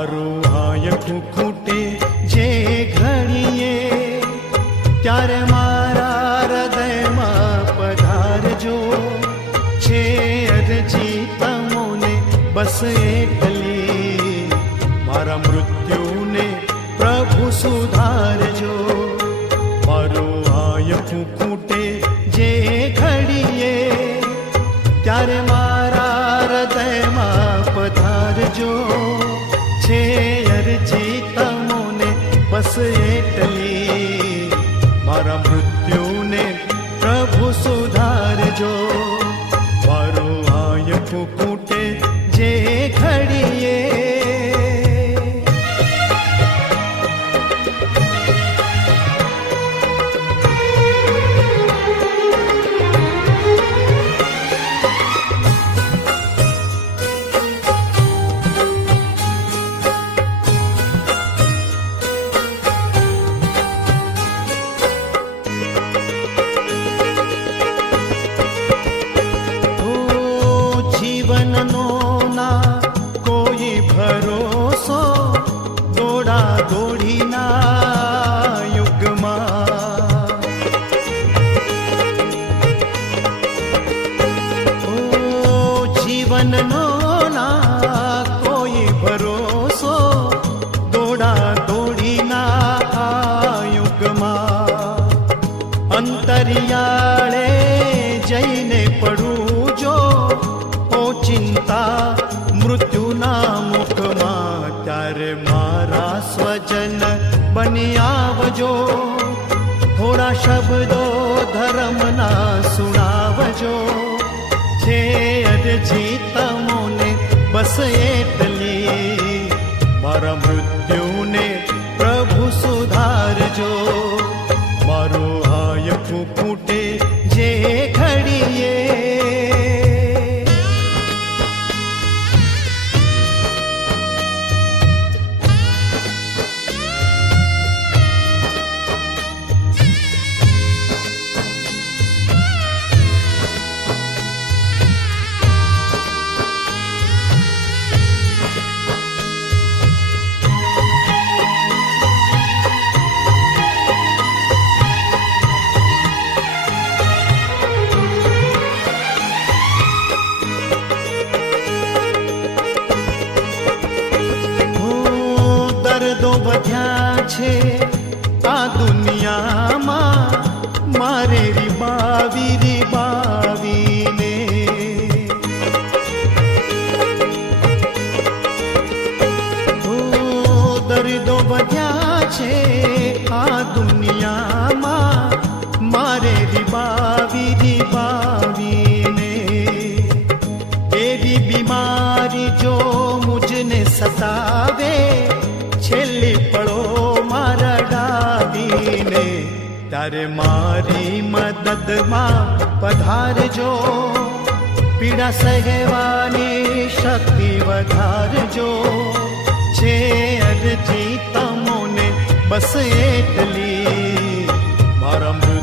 મારું હાયકું ખૂટે જે ઘડીએ, ત્યારે મારા હૃદયમાં પધારજો. છે અરજી તમોને બસ એકલી, મારા મૃત્યુને પ્રભુ સુધારજો. મારું હાયકું ખૂટે જે ઘડીએ, ત્યારે મારા હૃદયમાં પધારજો. છે અરજી તમોને બસ એટલી, મારા મૃત્યુને પ્રભુ સુધારજો. મારું હાયકું ખૂટે જે ઘડીએ. જીવનનો ના કોઈ ભરોસો, દોડા દોડીના યુગમાં. જીવનનો ના કોઈ ભરોસો, દોડા દોડીના યુગમાં. અંતરિયાળે જઈને પડું જો ચિંતા મૃત્યુના મુખમાં, ત્યારે મારા સ્વજન બની આવજો. થોડા શબ્દો ધર્મના સુણાવજો. છે અરજી તમોને બસ એટલી, મારા મૃત્યુને પ્રભુ સુધારજો. મારું હાયકું ખૂટે જે ઘડીએ. દર્દો વધ્યા છે આ દુનિયામાં, મારે રીબાવી રીબાવીને. દર્દો વધ્યા છે આ દુનિયામાં, મારે રીબાવી રીબાવીને. એવી બીમારી જો મુજને સતાવે, છેલ્લી પળો મારા ડાવીને, ત્યારે મારી મદદમાં પધારજો. પીડા સહેવાની શક્તિ વધારજો. છે અરજી તમોને બસ એટલી, મારા